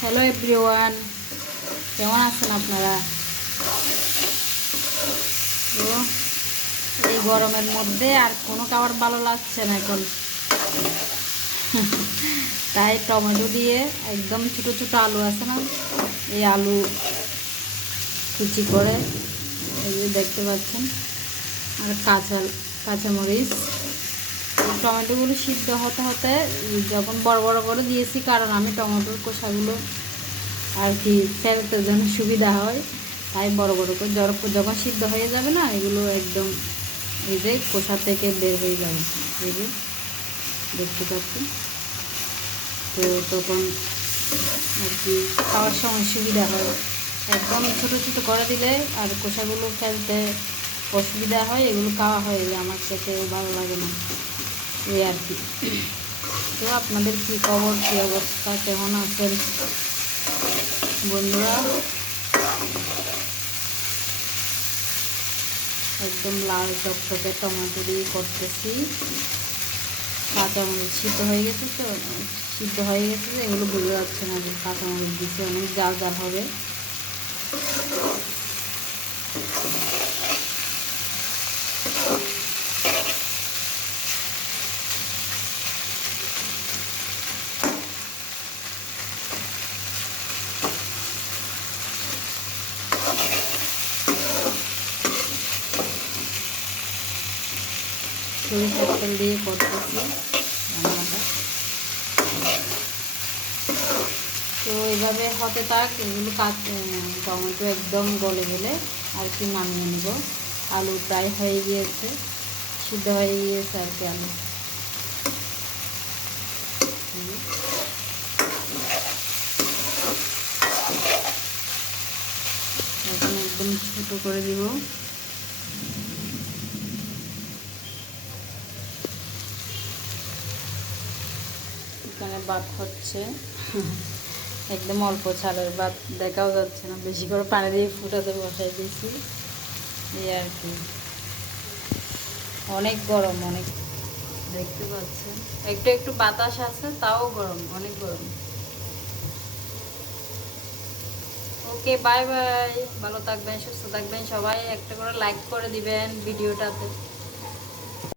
Hello everyone কেমন আছেন আপনারা? তো, এই গরমের মধ্যে আর কোনো খাবার ভালো লাগছে না এখন। তাই টমেটো দিয়ে একদম ছোটো ছোটো আলু আছে না? এই আলু কুচি করে, এই দেখতে পাচ্ছেন, আর কাঁচা, কাঁচামরিচ। টমেটোগুলো সিদ্ধ হতে হতে যখন বড় বড় করে দিয়েছি, কারণ আমি টমেটোর কোষাগুলো আর কি ফেলতে যেন সুবিধা হয়, তাই বড় বড় করে যখন- যখন সিদ্ধ হয়ে যাবে না, এগুলো একদম এই যে কোষা থেকে বের হয়ে যাবে। এই যে দেখতে পাচ্ছেন? তো তখন আর কি খাওয়ার সময় সুবিধা হয়। একদম ছোটো ছোটো করে দিলে আর কোষাগুলো ফেলতে অসুবিধা হয়, এগুলো খাওয়া হয় আমার খেতেও ভালো লাগে না। এই আর কি। তো আপনাদের কী খবর, কী অবস্থা, কেমন আছেন? বন্ধুরা? একদম লাল টকটকে টমেটো দিয়ে করতেছি কাঁচামরিচ সিদ্ধ হয়ে গেছে তো, সিদ্ধ হয়ে গেছে এগুলো বোঝা যাচ্ছে না যে কাঁচামরিচ দিচ্ছে অনেক জাল জাল হবে। সরিষার তেল দিয়ে করতেছি রান্নাটা। তো এইভাবে হতে থাক, এগুলো কাট টমেটো একদম গলে গেলে আর কি নামিয়ে নেব। আলু প্রায় হয়ে গিয়েছে, সিদ্ধ হয়ে গিয়েছে আর কি আলু। এখন একদম ছোটো করে দিব। এখানে ভাত হচ্ছে। একদম অল্প চালের ভাত দেখাও যাচ্ছে না। বেশি করে পানি দিয়ে ফুটাতে বসাই দিয়েছি। এই আর কি। অনেক গরম, অনেক। দেখতে পাচ্ছেন? একটু একটু বাতাস আছে, তাও গরম, অনেক গরম। Okay, bye bye. ভালো থাকবেন, সুস্থ থাকবেন। সবাই একটা করে লাইক করে দিবেন ভিডিওটাতে।